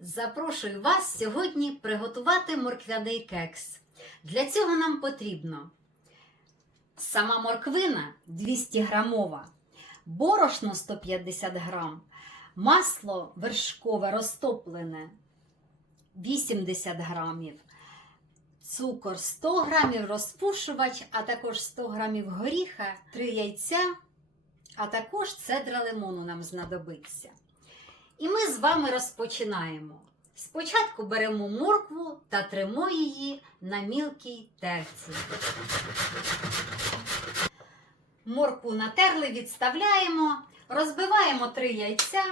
Запрошую вас сьогодні приготувати морквяний кекс. Для цього нам потрібно сама морквина 200 грамова, борошно 150 грам, масло вершкове розтоплене 80 грамів, цукор 100 грамів, розпушувач, а також 100 грамів горіха, 3 яйця, а також цедра лимону нам знадобиться. І ми з вами розпочинаємо. Спочатку беремо моркву та тримо її на мілкій терці. Моркву натерли, відставляємо, розбиваємо 3 яйця,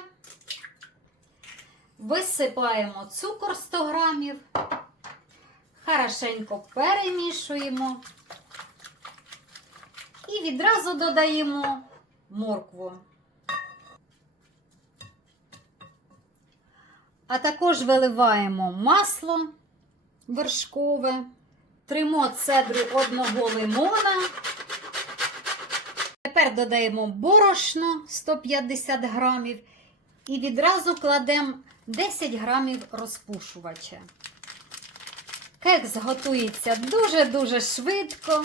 висипаємо цукор 100 грамів, хорошенько перемішуємо і відразу додаємо моркву. А також виливаємо масло вершкове, тримо цедру одного лимона. Тепер додаємо борошно 150 грамів і відразу кладемо 10 грамів розпушувача. Кекс готується дуже-дуже швидко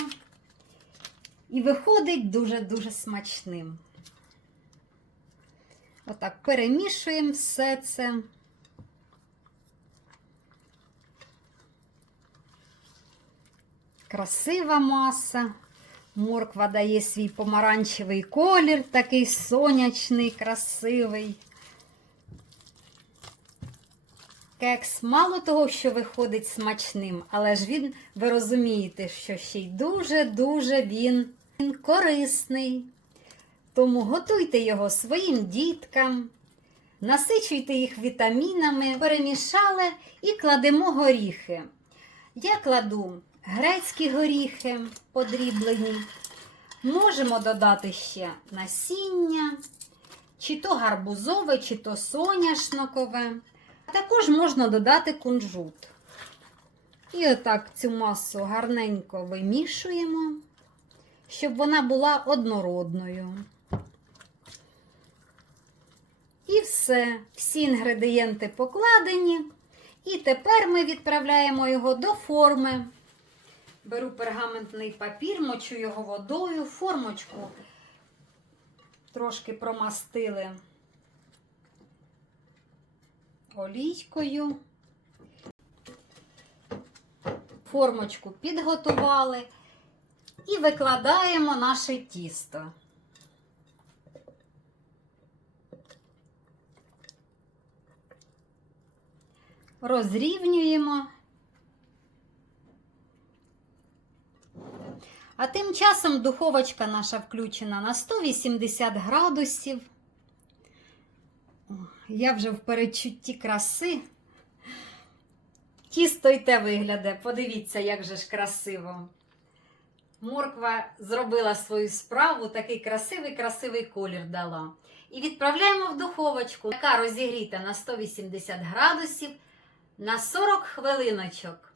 і виходить дуже-дуже смачним. Отак перемішуємо все це. Красива маса. Морква дає свій помаранчевий колір, такий сонячний, красивий. Кекс мало того, що виходить смачним, але ж він, ви розумієте, що ще й дуже-дуже він корисний. Тому готуйте його своїм діткам, насичуйте їх вітамінами, перемішали і кладемо горіхи. Я кладу грецькі горіхи подріблені. Можемо додати ще насіння, чи то гарбузове, чи то соняшникове. Також можна додати кунжут. І отак цю масу гарненько вимішуємо, щоб вона була однородною. І все, всі інгредієнти покладені. І тепер ми відправляємо його до форми. Беру пергаментний папір, мочу його водою, формочку трошки промастили олійкою. Формочку підготували і викладаємо наше тісто. Розрівнюємо. А тим часом духовочка наша включена на 180 градусів. Я вже в передчутті краси. Тісто й те вигляде. Подивіться, як же ж красиво. Морква зробила свою справу, такий красивий-красивий колір дала. І відправляємо в духовочку, яка розігріта на 180 градусів на 40 хвилиночок.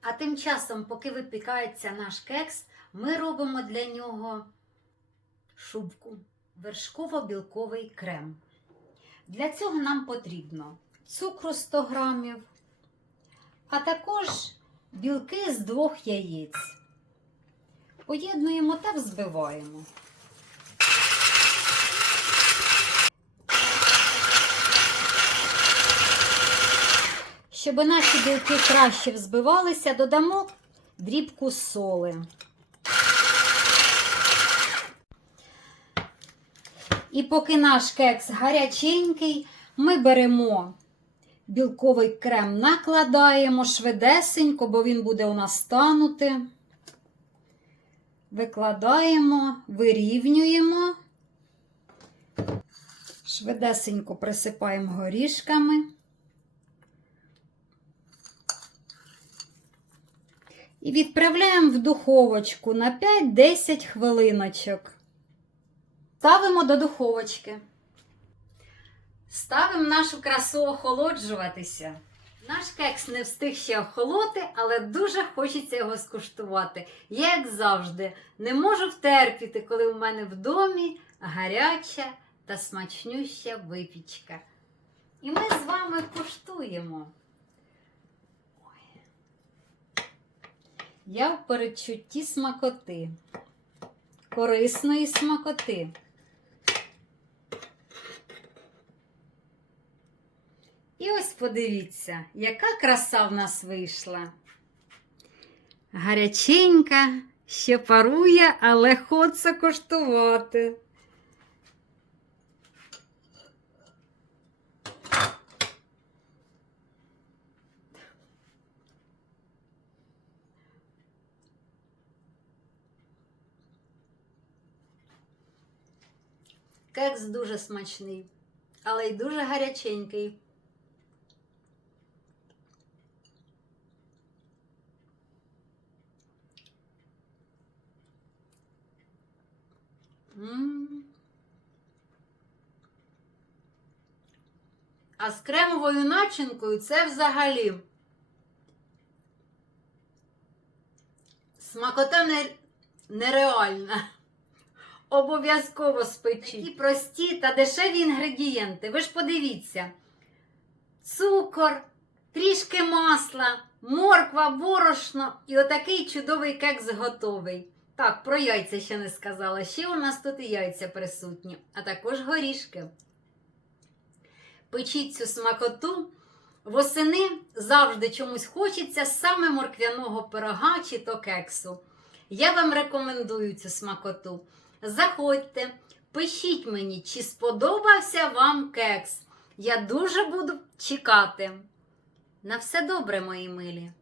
А тим часом, поки випікається наш кекс, ми робимо для нього шубку, вершково-білковий крем. Для цього нам потрібно цукру 100 грамів, а також білки з двох яєць. Поєднуємо та взбиваємо. Щоб наші білки краще взбивалися, додамо дрібку соли. І поки наш кекс гаряченький, ми беремо білковий крем, накладаємо швидесенько, бо він буде у нас танути. Викладаємо, вирівнюємо, швидесенько присипаємо горішками. І відправляємо в духовочку на 5-10 хвилиночок. Ставимо до духовочки. Ставимо нашу красу охолоджуватися. Наш кекс не встиг ще охолоти, але дуже хочеться його скуштувати. Я, як завжди, не можу втерпіти, коли у мене в домі гаряча та смачнюща випічка. І ми з вами куштуємо. Я в передчутті смакоти. Корисної смакоти. І ось подивіться, яка краса в нас вийшла. Гаряченька, ще парує, але хочеться коштувати. Кекс дуже смачний, але й дуже гаряченький. М. А з кремовою начинкою це взагалі. Смакота не... нереальна. Обов'язково спечіть. Такі прості та дешеві інгредієнти. Ви ж подивіться: цукор, трішки масла, морква, борошно і отакий чудовий кекс готовий. Так, про яйця ще не сказала. Ще у нас тут і яйця присутні, а також горішки. Печіть цю смакоту. Восени завжди чомусь хочеться саме морквяного пирога чи то кексу. Я вам рекомендую цю смакоту. Заходьте, пишіть мені, чи сподобався вам кекс. Я дуже буду чекати. На все добре, мої милі!